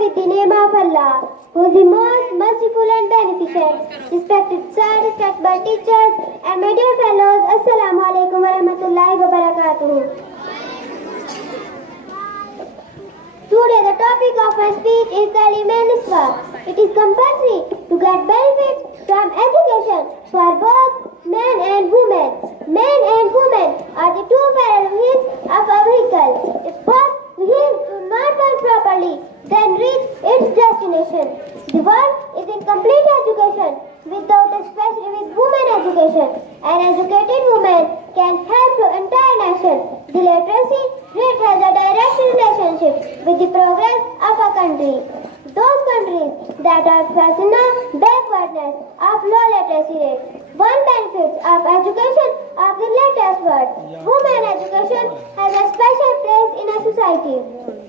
with the name of Allah, who is the most merciful and beneficent. Respected sir, respected teachers, and my dear fellows, Assalamu alaikum wa rahmatullahi wa barakatuh. Today the topic of my speech is Talim and Niswab. It is compulsory to get benefits from education for both men and women. Men and women are the two parallel wheels of a vehicle. If both wheels do not run properly, then reach its destination. The world is in complete education without, especially with women education. An educated woman can help the entire nation. The literacy rate has a direct relationship with the progress of a country. Those countries that are facing a backwardness of low literacy rate. One benefit of education of the latest world. Women education has a special place in a society.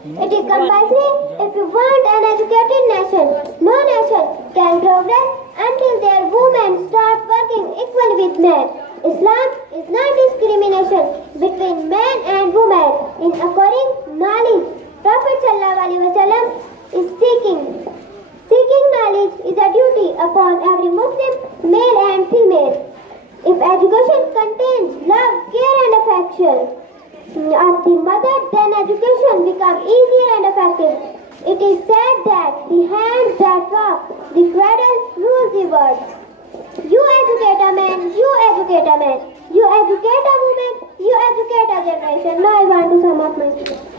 It is compulsory if you want an educated nation. No nation can progress until their women start working equally with men. Islam is not discrimination between men and women in acquiring knowledge. Prophet ﷺ is seeking. Seeking knowledge is a duty upon every Muslim, male and female. If education contains love, care and affection of the mother, then education becomes easier and effective. It is said that the hands that rock the cradle rule the world. You educate a man, you educate a man. You educate a woman, you educate a generation. Now I want to sum up my speech.